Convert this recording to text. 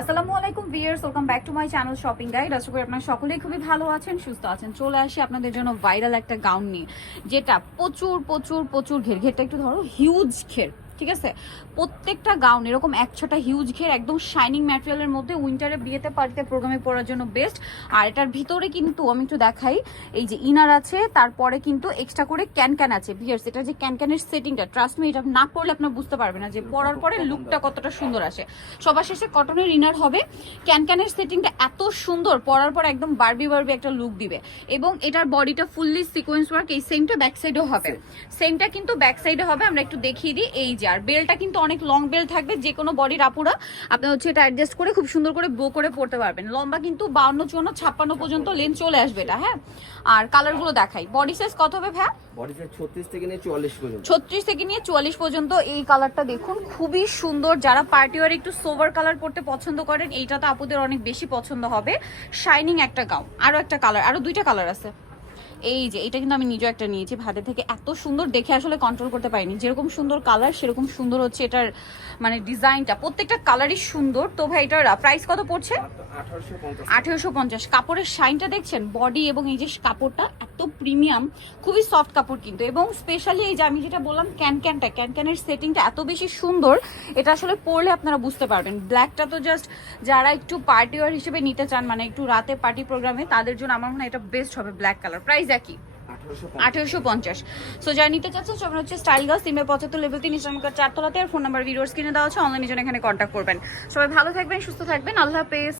আসসালামু আলাইকুম viewers, welcome back to my channel shopping guide. আশা করি আপনারা সকলেই খুবই ভালো আছেন, সুস্থ আছেন। চলে আসি আপনাদের জন্য ভাইরাল একটা গাউন নিয়ে, যেটা প্রচুর প্রচুর প্রচুর ঘেরটা একটু ধরো হিউজ ঘের, ঠিক আছে। প্রত্যেকটা গাউন এরকম একশোটা হিউজ ঘের, একদম শাইনিং ম্যাটেরিয়ালের মধ্যে, উইন্টারে বিয়েতে পার্টিতে প্রোগ্রামে পরার জন্য বেস্ট। আর এটার ভিতরে কিন্তু আমি একটু দেখাই, এই যে ইনার আছে, তারপরে কিন্তু এক্সট্রা করে ক্যান আছে ভিউয়ার্স। এটা যে ক্যানের সেটিংটা, ট্রাস্ট মি, এটা না পরলে আপনার বুঝতে পারবেন না যে পরার পরে লুকটা কতটা সুন্দর আসে। সবার শেষে কটনের ইনার হবে, ক্যানের সেটিংটা এত সুন্দর, পরার পর একদম বারবি একটা লুক দিবে। এবং এটার বডিটা ফুললি সিকোয়েন্স ওয়ার্ক, এই সেমটা ব্যাক সাইডেও হবে, সেমটা কিন্তু ব্যাক সাইডে হবে। আমরা একটু দেখিয়ে দিই, এই যে আর বেলটা কিন্তু অনেক লং বেল থাকবে, যে কোনো বডির আপুরা আপনি হচ্ছে এটা অ্যাডজাস্ট করে খুব সুন্দর করে বো করে পড়তে পারবেন। লম্বা কিন্তু 52, 54, 56 পর্যন্ত লেন্থ চলে আসবে এটা, হ্যাঁ। আর কালারগুলো দেখাই, বডি সাইজ কত হবে ভাই? বডি সাইজ 36 থেকে নিয়ে 44 পর্যন্ত। 36 থেকে নিয়ে 44 পর্যন্ত। এই কালারটা দেখুন, খুবই সুন্দর। যারা পার্টি ওয়্যার একটু সোভার কালার পড়তে পছন্দ করেন, এইটা তো আপুদের অনেক বেশি পছন্দ হবে। শাইনিং একটা গাউন। আরো একটা কালার, আরো দুইটা কালার আছে। এই যে এটা কিন্তু আমি নিজেও একটা নিয়েছি ভাতে থেকে, এত সুন্দর দেখে আসলে কন্ট্রোল করতে পারিনি। যেরকম সুন্দর কালার সেরকম সুন্দর হচ্ছে এটার মানে ডিজাইনটা, প্রত্যেকটা কালারই সুন্দর। তো ভাই এটার প্রাইস কত পড়ছে? 1850। কাপড়ের শাইনটা দেখছেন, বডি এবং এই যে কাপড়টা এত প্রিমিয়াম, খুবই সফট কাপড় কিন্তু। এবং স্পেশালি এই যে আমি যেটা বললাম ক্যানের সেটিংটা এত বেশি সুন্দর, এটা আসলে পরলে আপনারা বুঝতে পারবেন। ব্ল্যাকটা তো জাস্ট যারা একটু পার্টি ওয়্যার হিসেবে নিতে চান, মানে একটু রাতে পার্টি প্রোগ্রামে, তাদের জন্য আমার মনে হয় এটা বেস্ট হবে। ব্ল্যাক কালার, প্রাইস একই 1850। সো যারা নিতে চাচ্ছেন সব হচ্ছে স্টাইল গার্লস 375 লেভেল 3 ইসলামিক 4 তলাতে। আর ফোন নাম্বার ভিডিওর স্ক্রিনে দেওয়া আছে, অনলাইনে জন্য এখানে কন্ট্যাক্ট করবেন। সবাই ভালো থাকবেন, সুস্থ থাকবেন, আল্লাহ হাফেজ।